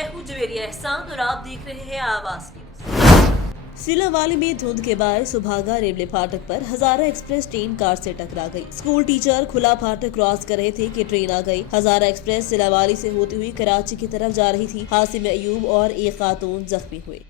मैं हूं जवेरिया एहसान और आप देख रहे हैं आवाज न्यूज। सिलावाली में धुंध के बाद सुभागा रेवले फाटक पर हजारा एक्सप्रेस ट्रेन कार से टकरा गई। स्कूल टीचर खुला फाटक क्रॉस कर रहे थे कि ट्रेन आ गई। हजारा एक्सप्रेस सिलावाली से होती हुई कराची की तरफ जा रही थी। हादसे में अयूब और एक खातून जख्मी हुए।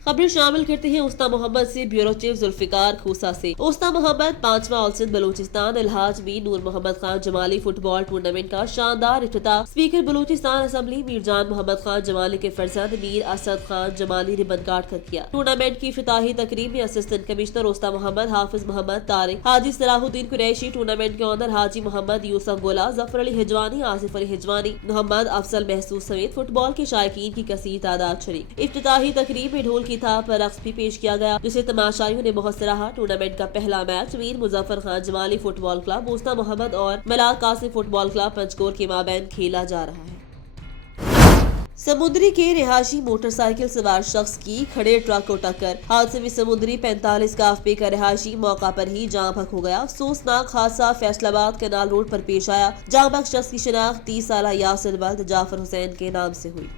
खबरें शामिल करते हैं उस्ता मोहम्मद से। ब्यूरो चीफ जुल्फिकार खूसा से। उस्ता मोहम्मद 5वां ऑल सिंध बलूचिस्तान अलहाज मीर नूर मोहम्मद खान जमाली फुटबॉल टूर्नामेंट का शानदार इफ्तिताह। स्पीकर बलूचिस्तान असेंबली मीरजान मोहम्मद खान जमाली के फरजंद मीर असद खान जमाली रिबन काट कर किया। टूर्नामेंट की इफ्तिताही तकरीब में असिस्टेंट कमिश्नर उस्ता मोहम्मद, हाफिज मोहम्मद तारिक, हाजी सलाहुद्दीन कुरैशी, टूर्नामेंट के ऑनर हाजी मोहम्मद यूसुफ गोला, जफर अली हिजवानी, आसिफ अली हिजवानी, मोहम्मद अफसल महसूस समेत फुटबॉल के शायकीन की कसीर तादाद शरीक। इफ्तिताही तकरीब में ढोल की थाप पर रक्स भी पेश किया गया, जिसे तमाशाइयों ने बहुत सराहा। टूर्नामेंट का पहला match Mir Muzaffar Khan Jamali football club, Usta Muhammad और मलाक कासिम फुटबॉल क्लब पंचकोर के माबैन खेला जा रहा है। समुद्री के रिहायशी मोटरसाइकिल सवार शख्स की खड़े ट्रक को टक्कर। हादसे में समुद्री 45 काफे का रिहायशी मौका पर ही जाँ बहक हो गया। अफसोसनाक हादसा फैसलाबाद कनाल रोड पर पेश आया। जाँ बहक शख्स की शिनाख्त 30 साला यासिर वल्द जाफर हुसैन के नाम से हुई।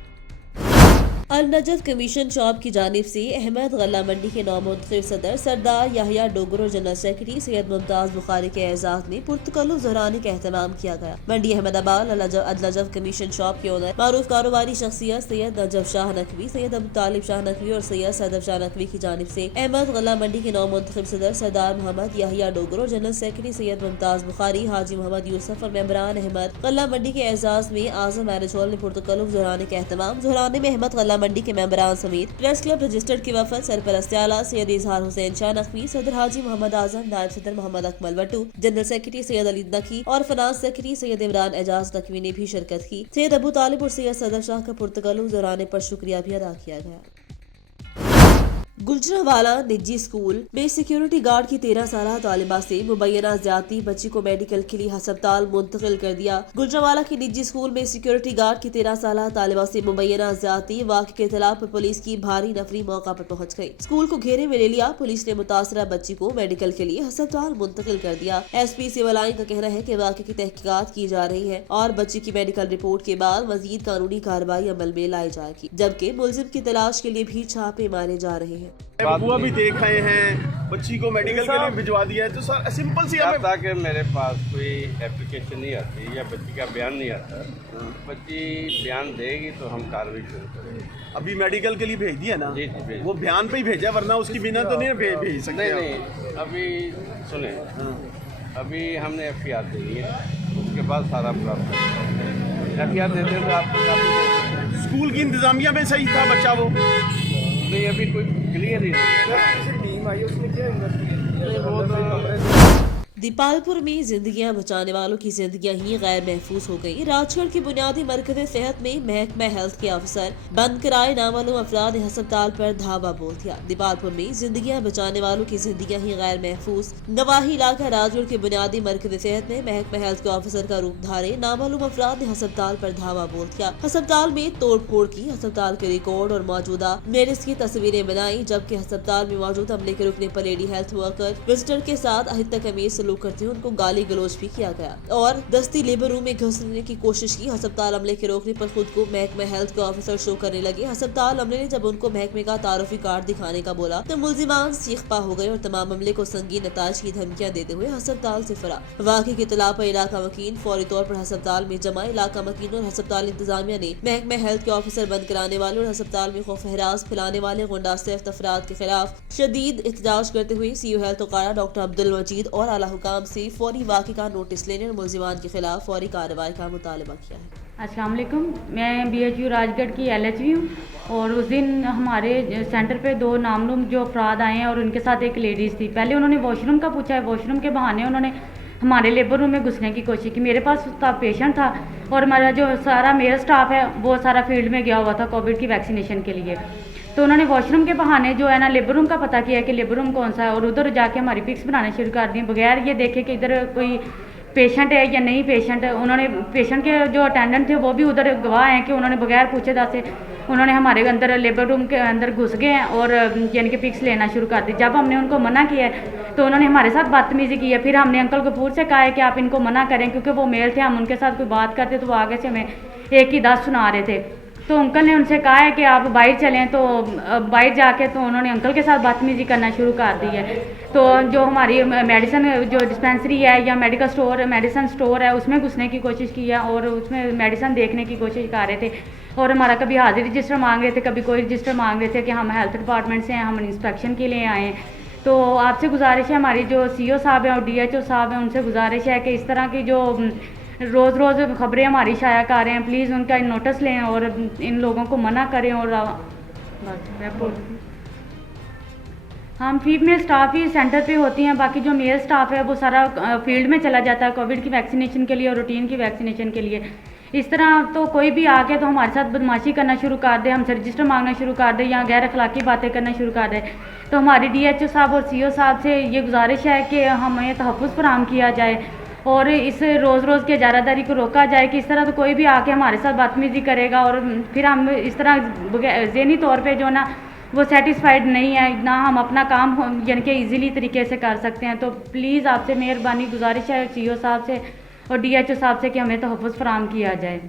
अल नजफ कमीशन शॉप की जानिब से अहमद गल्ला मंडी के नौमुंतखब सदर सरदार याहिया डोगर और जनरल सेक्रेटरी सैयद मुमताज बुखारी के एजाज में पुरतकल्लुफ ज़हराने का एहतमाम किया गया। मंडी अहमदाबाद अल नजफ कमीशन शॉप के ओनर मारूफ कारोबारी शख्सियत सैयद नजफ शाह नकवी, सैयद अबू तालिब शाह नकवी और सैयद सदफ शाह नकवी की जानिब से अहमद गल्ला मंडी के नौमुंतखब सदर सरदार मोहम्मद याहिया डोगर और जनरल सेक्रेटरी सैयद मुमताज बुखारी, हाजी मोहम्मद यूसुफ और मेंबरान अहमद गल्ला मंडी के एजाज में आजम मैरिज हॉल में पुरतकल्लुफ ज़हराने का एहतमाम। ज़हराने में अहमद गल्ला मंडी के मेंबरान समेत प्रेस क्लब रजिस्टर्ड के वफद सरपरस्त आला सैयद इजहार हुसैन शाह नकवी, सदर हाजी मोहम्मद आजम, नायब सदर मोहम्मद अकमल वट्टू, जनरल सेक्रेटरी सैयद अली नकी और फाइनेंस सेक्रेटरी सैयद इमरान एजाज नकवी ने भी शिरकत की। सैयद अबू तालिब और सैयद सदर शाह का पुरतकल्लुफ ज़हराने पर शुक्रिया भी अदा किया गया। गुजरांवाला निजी स्कूल में सिक्योरिटी गार्ड की 13 साला तालिबा से मुबैना ज्यादती, बच्ची को मेडिकल के लिए अस्पताल मुंतकिल कर दिया। गुजरांवाला के निजी स्कूल में सिक्योरिटी गार्ड की 13 साला तालिबा से मुबैना ज्यादती वाक़े के इत्तला पर पुलिस की भारी नफरी मौका पर पहुंच गई। स्कूल को घेरे में ले लिया। पुलिस ने मुतासरा बच्ची को मेडिकल के लिए अस्पताल मुंतकिल कर दिया। SP सिविल लाइन का कहना है कि वाक़े की तहकीकात की जा रही है और बच्ची की मेडिकल रिपोर्ट के बाद मजीद कानूनी कार्रवाई अमल में लाई जाएगी, जबकि मुलजिम की तलाश के लिए भी छापे मारे जा रहे हैं। बुआ भी देख रहे हैं, बच्ची को मेडिकल के लिए भिजवा दिया है। तो सर सिंपल सी हमें ताकि मेरे पास कोई एप्लीकेशन नहीं आती या बच्ची का बयान नहीं आता, बच्ची बयान देगी तो हम कार्रवाई शुरू करेंगे। अभी मेडिकल के लिए भेज दिया ना? जी भेज। वो बयान पे ही भेजा, वरना उसकी बिना तो नहीं भेज सकते। नहीं अभी सुने, अभी हमने FIR दे दी है, उसके बाद सारा प्रोसेस FIR देते हैं तो आपको स्कूल की इंतजामिया में सही था बच्चा वो नहीं, अभी कोई क्लियर ही नहीं। दीपालपुर में जिंदगियां बचाने वालों की जिंदगियां ही गैर महफूज हो गई। राजगढ़ के बुनियादी मरकज सेहत में महकमा हेल्थ के अफसर बंद कराए नामालूम अफराद ने अस्पताल पर धावा बोल दिया। दीपालपुर में जिंदगियां बचाने वालों की जिंदगियां ही गैर महफूज। नवाही इलाका राजगढ़ के बुनियादी मरकज सेहत में महकमा हेल्थ के अफसर का रूप धारे नामालूम अफराद ने अस्पताल पर धावा बोल दिया। अस्पताल में तोड़ फोड़ की, अस्पताल के रिकॉर्ड और मौजूदा मेडिस की तस्वीरें बनाई, जबकि अस्पताल में मौजूद अमले के रुकने पर लेडी हेल्थ वर्कर विजिटर के साथ अहितकमीज करते हुए उनको गाली गलौज भी किया गया और दस्ती लेबर रूम में घुसने की कोशिश की। अस्पताल अमले के रोकने पर खुद को महकमा हेल्थ के ऑफिसर शो करने लगे। अस्पताल अमले ने जब उनको महकमे का तारुफी कार्ड दिखाने का बोला तो मुलजिमान सीखपा हो गए और तमाम अमले को संगीन नताज की धमकियां देते हुए अस्पताल से फरार। वाक़े की इत्तला पर इलाका वकील फौरी तौर पर अस्पताल में जमा। इलाका वकील और अस्पताल इंतजामिया ने महकमा हेल्थ के ऑफिसर बंद कराने वाले और अस्पताल में खौफ हरास फैलाने वाले गुंडा सिफ्त अफराद के खिलाफ शदीद एहतजाज करते हुए CO हेल्थ वकारा डॉक्टर अब्दुल मजीद और आला हुकाम से फौरी वाक़े का नोटिस लेने और मुलजिमान के खिलाफ फौरी कार्रवाई का मुतालबा किया है। अस्सलाम वालेकुम, मैं BHU राजगढ़ की LHV हूँ और उस दिन हमारे सेंटर पे 2 नामलूम जो अफराद आए हैं और उनके साथ एक लेडीज़ थी। पहले उन्होंने वॉशरूम का पूछा है, वॉशरूम के बहाने उन्होंने हमारे लेबर रूम में घुसने की कोशिश की। मेरे पास उसका पेशेंट था और हमारा जो सारा मेरा स्टाफ है वो सारा फील्ड में गया हुआ था कोविड की वैक्सीनेशन के लिए। तो उन्होंने वॉशरूम के बहाने जो है ना लेबर रूम का पता किया कि लेबर रूम कौन सा है और उधर जाके हमारी पिक्स बनाने शुरू कर दी बगैर ये देखे कि इधर कोई पेशेंट है या नहीं पेशेंट है। उन्होंने पेशेंट के जो अटेंडेंट थे वो भी उधर गवाह हैं कि उन्होंने बगैर पूछे दासे उन्होंने हमारे अंदर लेबर रूम के अंदर घुस गए हैं और यानी कि पिक्स लेना शुरू कर दी। जब हमने उनको मना किया है तो उन्होंने हमारे साथ बदतमीजी की है। फिर हमने अंकल गफूर से कहा है कि आप इनको मना करें, क्योंकि वो मेल थे, हम उनके साथ कोई बात करते तो वो आगे से हमें एक ही 10 सुना रहे थे। तो अंकल ने उनसे कहा है कि आप बाहर चलें, तो बाहर जाके तो उन्होंने अंकल के साथ बदतमीजी करना शुरू कर दी है। तो जो हमारी मेडिसिन जो डिस्पेंसरी है या मेडिकल स्टोर मेडिसिन स्टोर है उसमें घुसने की कोशिश की है और उसमें मेडिसिन देखने की कोशिश कर रहे थे और हमारा कभी हाजिर रजिस्टर मांग रहे थे, कभी कोई रजिस्टर मांग रहे थे कि हम हेल्थ डिपार्टमेंट से हैं, हम इंस्पेक्शन के लिए आए हैं। तो आपसे गुजारिश है, हमारी जो CO साहब हैं और DHO साहब हैं उनसे गुजारिश है कि इस तरह की जो रोज़ रोज़ खबरें हमारी शाया कर रहे हैं, प्लीज़ उनका नोटिस लें और इन लोगों को मना करें। और बस मैं बोल हम फीमेल स्टाफ ही सेंटर पे होती हैं, बाकी जो मेल स्टाफ है वो सारा फील्ड में चला जाता है कोविड की वैक्सीनेशन के लिए और रूटीन की वैक्सीनेशन के लिए। इस तरह तो कोई भी आके तो हमारे साथ बदमाशी करना शुरू कर दे, हमसे रजिस्टर मांगना शुरू कर दे या गैर अखलाकी बातें करना शुरू कर दे, तो हमारी DHO साहब और CO साहब से ये गुजारिश है कि हमें तहफ़्फ़ुज़ फराहम किया जाए और इस रोज़ रोज़ की इजारादारी को रोका जाए कि इस तरह तो कोई भी आके हमारे साथ बदतमीज़ी करेगा और फिर हम इस तरह ज़हनी तौर पे जो ना वो सेटिस्फाइड नहीं है, ना हम अपना काम यानी कि ईज़िली तरीके से कर सकते हैं। तो प्लीज़ आपसे मेहरबानी गुजारिश है CO साहब से और DHO साहब से कि हमें तहफ़्फ़ुज़ फराहम किया जाए।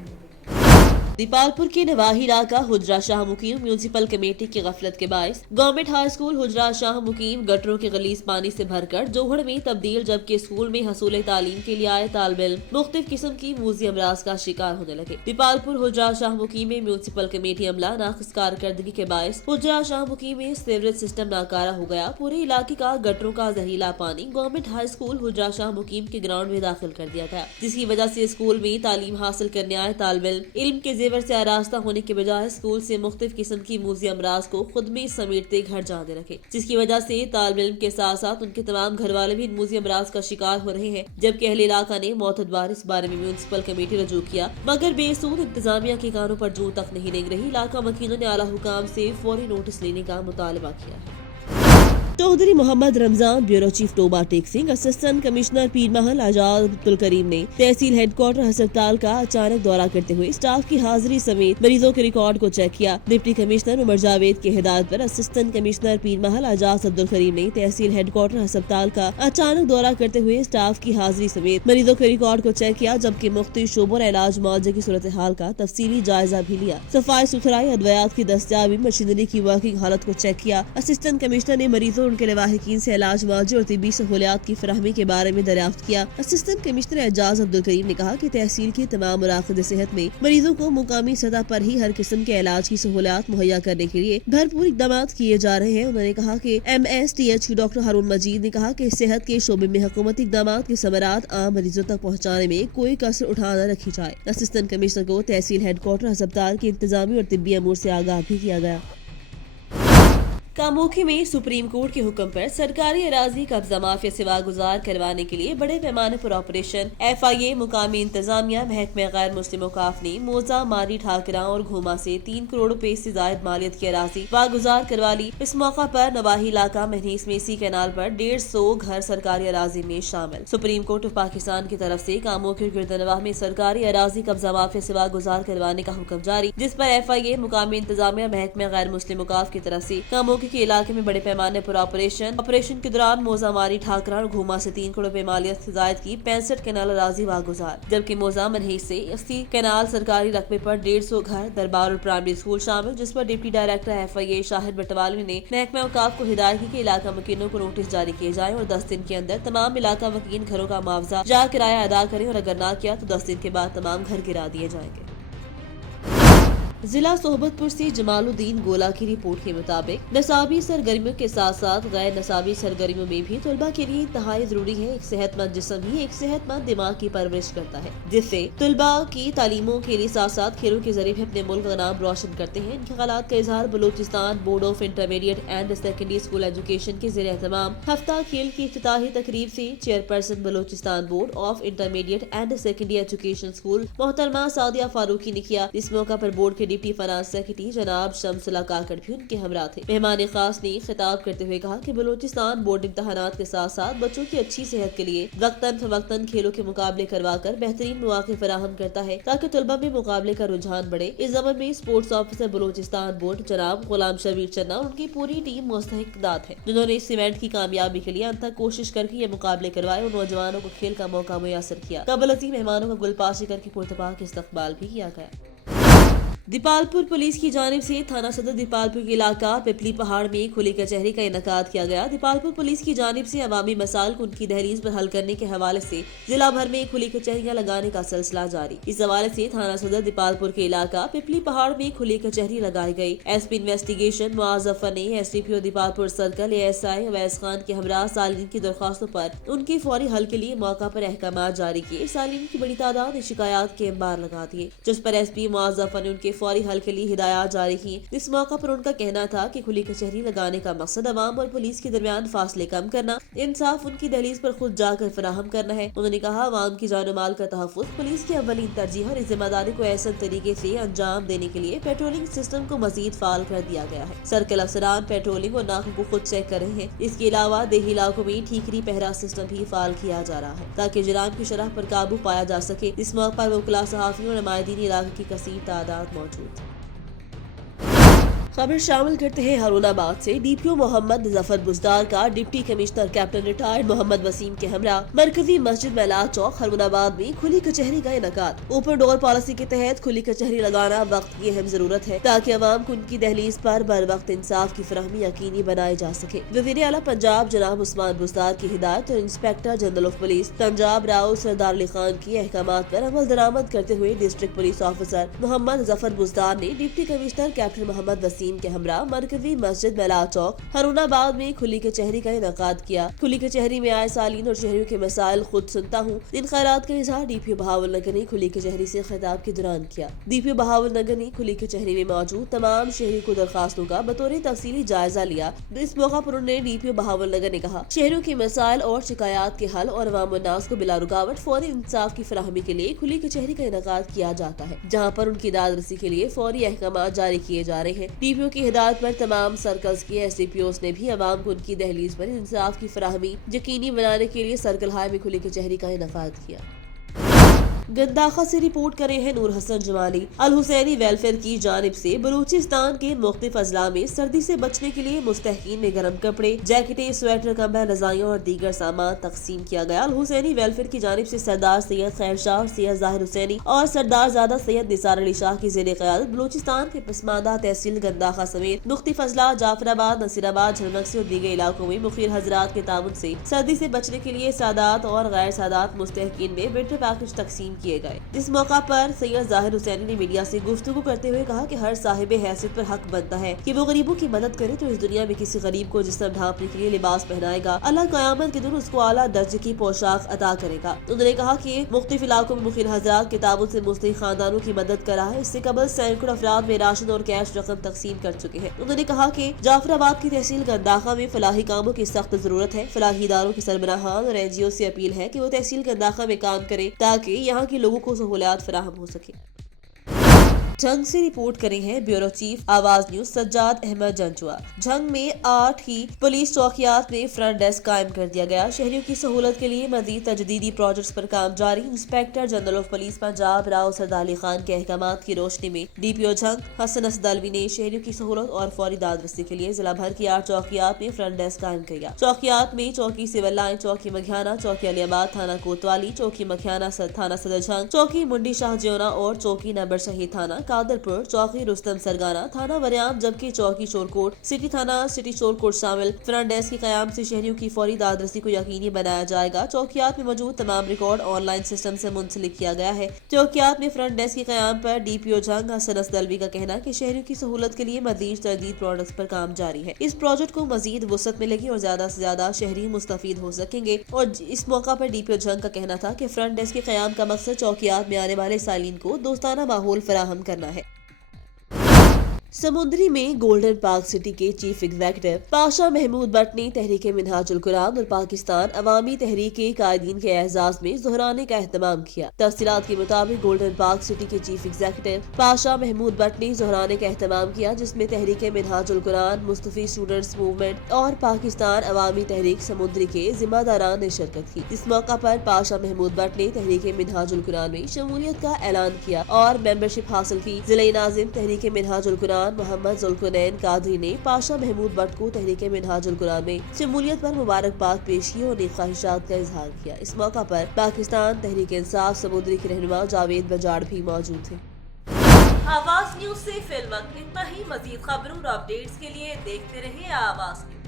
दीपालपुर के नवाही इलाका हुजरा शाह मुकीम म्यूनिसिपल कमेटी की गफलत के बायस गवर्नमेंट हाई स्कूल हुजरा शाह मुकीम गटरों के गलीज पानी से भरकर जोहड़ में तब्दील, जबकि स्कूल में हसूल तालीम के लिए आए तालिब इल्म मुख्तलिफ किस्म की मूजी अमराज का शिकार होने लगे। दीपालपुर हुजरा शाह मुकीम में म्यूनिसिपल कमेटी अमला नाक़िस कारकर्दगी के बायस हुजरा शाह मुकीम में सीवरेज सिस्टम नाकारा हो गया। पूरे इलाके का गटरों का जहरीला पानी गवर्नमेंट हाई स्कूल हुजरा शाह मुकीम के ग्राउंड में दाखिल कर दिया गया, जिसकी वजह से स्कूल में तालीम हासिल करने आए तालिब इल्म के जेवर से आरास्ता होने के बजाय स्कूल से मुख्तलिफ किस्म की मूजी अमराज को खुद में समेटते घर जाने लगे, जिसकी वजह से तालिब इल्म के साथ साथ उनके तमाम घर वाले भी इन मूजी अमराज का शिकार हो रहे हैं। जबकि अहले इलाका ने मोतबार इस बारे में म्यूनिसिपल कमेटी रजू किया, मगर बेसूद इंतजामिया के कानों पर जूं तक नहीं रेंग रही। इलाका वकीलों ने आला हुकाम से फौरी नोटिस लेने का मुतालबा किया है। Chaudhry Mohammad Ramzan, bureau chief Toba Tek Singh, assistant commissioner Pir Mahal आजाद अब्दुल करीम ने तहसील हेडक्वार्टर अस्पताल का अचानक दौरा करते हुए स्टाफ की हाजिरी समेत मरीजों के रिकॉर्ड को चेक किया। डिप्टी कमिश्नर उमर जावेद की हिदायत पर असिस्टेंट कमिश्नर पीर महल आजाद अब्दुल करीम ने तहसील हेडक्वार्टर अस्पताल का अचानक दौरा करते हुए स्टाफ की हाजिरी समेत मरीजों के रिकॉर्ड को चेक किया, जबकि मुख्तलिफ शोबों और इलाज मुआवजे की सूरत हाल का तफसीली जायजा भी लिया। सफाई सुथराई, अद्वियात की दस्तयाबी, मशीनरी की वर्किंग हालत को चेक किया। असिस्टेंट कमिश्नर ने मरीजों उनके लवाहिकीन से इलाज मुआवजे और तिब्बी सहूलियात की फराहमी के बारे में दरियाफ्त किया। असिस्टेंट कमिश्नर एजाज अब्दुल करीम ने कहा कि तहसील की तमाम मुराक़िब सेहत में मरीजों को मुकामी सतह पर ही हर किस्म के इलाज की सहूलियात मुहैया करने के लिए भरपूर इक़दाम किए जा रहे हैं। उन्होंने कहा कि MSTH डॉक्टर हारून मजीद ने कहा कि सेहत के शोबे में हुकूमती इक़दाम के समरात आम मरीजों तक पहुँचाने में कोई कसर उठा न रखी जाए। असिस्टेंट कमिश्नर को तहसील हेडक्वार्टर अस्पताल के इंतजामी और तिब्बी अमूर से आगाह भी किया गया। कामोखी में सुप्रीम कोर्ट के हुक्म पर सरकारी अराजी कब्जा माफिया से वागुजार करवाने के लिए बड़े पैमाने पर ऑपरेशन FIA, मुकामी इंतजामिया, महकमा गैर मुस्लिम औकाफ ने मोजा, मारी, ठाकरा और घूमा से 3 करोड़ रुपए से जायद मालियत की अराजी वागुजार करवा ली। इस मौका पर नवाही इलाका महनीस में इसी कैनाल पर 150 घर सरकारी अराजी में शामिल। सुप्रीम कोर्ट ऑफ पाकिस्तान की तरफ से कामोखी और गिरदनवाह में सरकारी अराजी कब्जा माफिया से वागुजार करवाने का हुक्म जारी, जिस पर FIA, मुकामी इंतजामिया, महकमा गैर मुस्लिम औकाफ की तरफ से कामोखी के इलाके में बड़े पैमाने पर ऑपरेशन के दौरान मोजा, मारी, ठाकरा और घूमा से 3 करोड़ रुपए मालियत से जायद की 65 कैनाल अराजी वागुजार, जबकि मोजा मनहीस से 80 कैनाल सरकारी रकबे पर 150 घर, दरबार और प्राइमरी स्कूल शामिल, जिस पर डिप्टी डायरेक्टर FIA शाहिद बटवाली ने महकमा औकाफ को हिदायत की कि इलाका वकीलों को नोटिस जारी किए जाए और 10 दिन के अंदर तमाम इलाका वकील घरों का मुआवजा या किराया अदा करें और अगर न किया तो 10 दिन के बाद तमाम घर गिरा दिए जाएंगे। जिला सोहबतपुर से जमालुद्दीन गोला की रिपोर्ट के मुताबिक नसाबी सरगर्मियों के साथ साथ गैर नसाबी सरगर्मियों में भी तलबा के लिए इंतहाई जरूरी है। एक सेहतमंद जिस्म ही एक सेहतमंद दिमाग की परवरिश करता है, जिससे तलबा की तालीमों के लिए साथ साथ खेलों के जरिए भी अपने मुल्क का नाम रोशन करते हैं। इनके ख्यालात का इजहार Balochistan board of intermediate and secondary school education के ज़रिए एहतमाम हफ्ता खेल की इफ्तिताही तकरीब से chairperson Balochistan board of intermediate and secondary education school मोहतरमा सादिया फारूकी ने किया। इस मौका पर बोर्ड के डिप्टी फाइनेंस सेक्रेटरी जनाब शमसुल्लाह काकड़ भी उनके हमरा थे। मेहमान खास ने खिताब करते हुए कहा कि बलूचिस्तान बोर्ड इम्तहानात के साथ साथ बच्चों की अच्छी सेहत के लिए वक्तन फवक्तन खेलों के मुकाबले करवाकर बेहतरीन मौके फराहम करता है ताकि तलबा में मुकाबले का रुझान बढ़े। इस ज़मन में स्पोर्ट्स ऑफिसर बलूचिस्तान बोर्ड जनाब गुलाम शबीर चन्ना और उनकी पूरी टीम मुस्तहिक़दात है, जिन्होंने इस इवेंट की कामयाबी के लिए अंत तक कोशिश करके ये मुकाबले करवाए और नौजवानों को खेल का मौका मुयसर किया। कबल अज़ीम मेहमानों का गुलपाशी करके पुरतपाक इस्तकबाल भी किया गया। दीपालपुर पुलिस की जानिब से थाना सदर दीपालपुर के इलाका पिपली पहाड़ में खुली कचहरी का इनेकाद किया गया। दीपालपुर पुलिस की जानिब से अवामी मसाइल को उनकी दहलीज पर हल करने के हवाले से जिला भर में खुली कचहरियां लगाने का सिलसिला जारी। इस हवाले से थाना सदर दीपालपुर के इलाका पिपली पहाड़ में खुली कचहरी लगाई गई। एसपी इन्वेस्टिगेशन मुआज जफर ने SDPO Dipalpur circle ASI Awais Khan के हमरा सालीन की दरख्वास्तों पर उनके फौरी हल के लिए मौका पर अहकामात जारी किए। सालीन की बड़ी तादाद ने शिकायत के अंबार लगा दिए, जिस पर एसपी मुआज जफर ने उनके फौरी हल के लिए हिदायत जारी की। इस मौका पर उनका कहना था कि खुली कचहरी लगाने का मकसद अवाम और पुलिस के दरमियान फासले कम करना, इंसाफ उनकी दहलीज पर खुद जाकर फराहम करना है। उन्होंने कहा, अवाम की जान माल का तहफ़्फ़ुज़ पुलिस की अव्वलीन तरजीह और इस जिम्मेदारी को ऐसे तरीके से अंजाम देने के लिए पेट्रोलिंग सिस्टम को मजीद फाल कर दिया गया है। सर्कल अफसरान पेट्रोलिंग और नाकों को खुद चेक कर रहे हैं। इसके अलावा देही इलाकों में ठीकरी पहरा सिस्टम भी फाल किया जा रहा है ताकि जुराम की शरह पर काबू पाया जा सके। इस मौके पर वकील, सहाफ़ियों और नुमाइंदीन इलाके की कसीर तादाद मौजूद। खबर शामिल करते हैं हारूनाबाद से। डीपीओ मोहम्मद जफर बुजदार का deputy commissioner captain retired Mohammad Waseem के हमरा मरकजी मस्जिद मेला चौक हारूनाबाद में खुली कचहरी का इनेकाद। ओपन डोर पॉलिसी के तहत खुली कचहरी लगाना वक्त की अहम जरूरत है ताकि अवाम को उनकी दहलीज पर बर वक्त इंसाफ की फराहमी यकीनी बनाई जा सके। वज़ीर आला पंजाब जनाब उस्मान बुजदार की हिदायत और inspector general of police Punjab Rao Sardar Ali Khan की अहकामात पर अमल दरामद करते हुए district police officer Muhammad Zafar Buzdar ने deputy commissioner captain Muhammad Waseem के हमरा मरकजी मस्जिद मेला चौक हारूनाबाद में खुली कचहरी का इनेकाद किया। खुली कचहरी में आए सालीन और शहरियों के मसाइल खुद सुनता हूँ। इन खैरात का इजहार डीपीओ बहावल नगर ने खुली कचहरी से खिताब के दौरान किया। डीपीओ बहावल नगर ने खुली कचहरी में मौजूद तमाम शहरियों को दरखास्तों का बतौर तफसीली जायजा लिया। इस मौका पर उन्होंने डीपीओ बहावल नगर ने कहा, शहरियों के मसाइल और शिकायत के हल और अवाम उन्नास को बिला रुकावट फौरी इंसाफ की फराहमी के लिए खुली कचहरी का इनेकाद किया जाता है, जहाँ पर उनकी दाद रसी के लिए फौरी अहकामात जारी किए जा रहे हैं। डीपीओ की हिदायत पर तमाम सर्कल्स के एसडीपीओस ने भी अवाम को उनकी दहलीज पर इंसाफ की फराहमी यकीनी बनाने के लिए सर्कल हाई में खुली कचहरी का इनेकाद किया। गंदाखा से रिपोर्ट करे हैं नूर हसन जमाली। अल हुसैनी वेलफेयर की जानिब से बलूचिस्तान के मुख्तलिफ अजला में सर्दी से बचने के लिए मुस्तहकीन में गर्म कपड़े, जैकेटें, स्वेटर, कंबल, रजाइयाँ और दीगर सामान तकसीम किया गया। अल हुसैनी वेलफेयर की जानिब से सरदार सैयद खैर शाह और सैयद जाहिर हुसैनी और सरदार ज़ादा सैयद निसार अली शाह की ज़ेर क़यादत बलूचिस्तान के पसमानदा तहसील गंदाखा समेत मुख्तलिफ अजला जाफराबाद, नसीराबाद, झलमक और दीगर इलाकों में मुखिर हजरात के ताउन से सर्दी से बचने के लिए सादात और गैर सादात मुस्तहकीन में विंटर पैकेज तकसीम किए गए। इस मौका पर सैयद जाहिर हुसैनी ने मीडिया से गुफ्तगू करते हुए कहा कि हर साहिब हैसियत पर हक बनता है कि वो गरीबों की मदद करे, तो इस दुनिया में किसी गरीब को जिस्म ढांपने के लिए लिबास पहनाएगा, अल्लाह क़यामत के दिन उसको आला दर्जे की पोशाक अता करेगा। उन्होंने कहा कि मुख्तलिफ इलाकों में मुखिर हजरात के ताउन से मुस्लिम खानदानों की मदद करा है। इससे कबल सैकड़ों अफराद में राशन और कैश रकम तकसीम कर चुके हैं। उन्होंने कहा कि जाफराबाद की तहसील गंदाखा में फलाही कामों की सख्त जरूरत है। फलाही इदारों के सरबराहान और एनजीओ से अपील है कि वो तहसील गंदाखा में काम करें ताकि यहाँ के लोगों को सहूलियात फराहम हो सके। झंग से रिपोर्ट करे हैं ब्यूरो चीफ आवाज न्यूज सज्जाद अहमद जंजुआ। झंग में 8 ही पुलिस चौकियात में फ्रंट डेस्क कायम कर दिया गया। शहरियों की सहूलत के लिए मजीद तजदीदी प्रोजेक्ट्स पर काम जारी। Inspector general of police Punjab Rao Sardar Ali Khan के अहकामात की रोशनी में डीपीओ झंग हसन असदलवी ने शहरियों की सहूलत और फौरी दादरसी के लिए जिला भर की 8 चौकियात में फ्रंट डेस्क कायम किया। चौकियात में चौकी सिविल लाइन, चौकी मघियाना, चौकी अलियाबाद, थाना कोतवाली, चौकी मखियाना थाना सदर झंग, चौकी मुंडी शाह ज्योना और चौकी नंबर शहीद थाना कादरपुर, चौकी रुस्तम सरगाना, थाना वरियाम, जबकि चौकी चोरकोट सिटी थाना सिटी चोरकोट शामिल। फ्रंट डेस्क के कयाम से शहरियों की फौरी दादरसी को यकीनी बनाया जाएगा। चौकियात में मौजूद तमाम रिकॉर्ड ऑनलाइन सिस्टम से मुंसलिक किया गया है। चौकियात में फ्रंट डेस्क के कयाम पर डीपीओ झंग हसन असदलवी का कहना है कि शहरियों की सहूलत के लिए मजीद तजदीद प्रोजेक्ट्स पर काम जारी है। इस प्रोजेक्ट को मजीद वसअत मिलेगी और ज्यादा से ज्यादा शहरी मुस्तफीद हो सकेंगे। और इस मौका पर डीपीओ झंग का कहना था कि फ्रंट डेस्क के कयाम का मकसद चौकियात में आने वाले सालीन को दोस्ताना माहौल फराहम करना है। समुद्री में गोल्डन पार्क सिटी के चीफ एग्जीक्यूटिव पाशा महमूद भट्ट ने तहरीक मिनहाजुल कुरान और पाकिस्तान अवामी तहरीक के कायदीन के एजाज में ज़ोहराने का एहतमाम किया। तफसीलात के मुताबिक गोल्डन पार्क सिटी के चीफ एग्जीक्यूटिव पाशा महमूद भट्ट ने ज़ोहराने का एहतमाम किया, जिसमें तहरीक मिनहाजुल कुरान, मुस्तफी स्टूडेंट्स मूवमेंट और पाकिस्तान अवामी तहरीक समुद्री के जिम्मेदारान ने शिरकत की। इस मौका पर पाशा महमूद भट्ट ने तहरीक मिनहाजुल कुरान में शमूलियत का ऐलान किया और मेंबरशिप हासिल की। जिले नाजिम तहरीक मिनहाजुल कुरान मोहम्मद जुल्कुनैन कादरी ने पाशा महमूद भट्ट को तहरीक मिनहाजुल कुरान में शमूलियत पर मुबारकबाद पेश की और नेक ख्वाहिशात का इजहार किया। इस मौका पर पाकिस्तान तहरीक इंसाफ समुद्री के रहनुमा जावेद बजाड़ भी मौजूद थे। आवाज न्यूज से फिल वक्त इतना ही। मजीद खबरों और अपडेट्स के लिए देखते रहिए आवाज न्यूज।